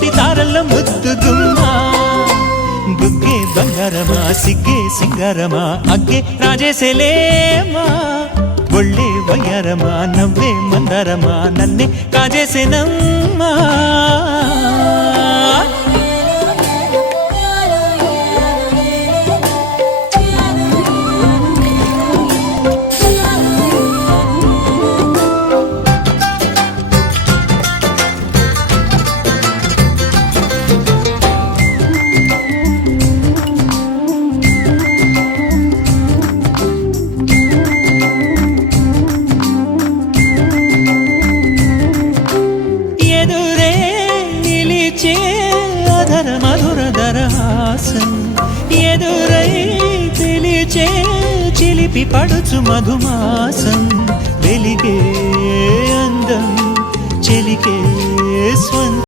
కోటి తారల్లో ముద్దుగుమ్మా బుగ్గే బంగారమా సిగ్గే సింగారమా అగ్గే రాజేసేలేమా ఒళ్ళే వయ్యారమా నవ్వే మందారమా నన్నే కాజేసేనమ్మా అధర మధుర దరహాసం ఎదురై పిలిచే చిలిపి పడుచు మధుమాసం వెలిగే అందం చెలికే స్వంత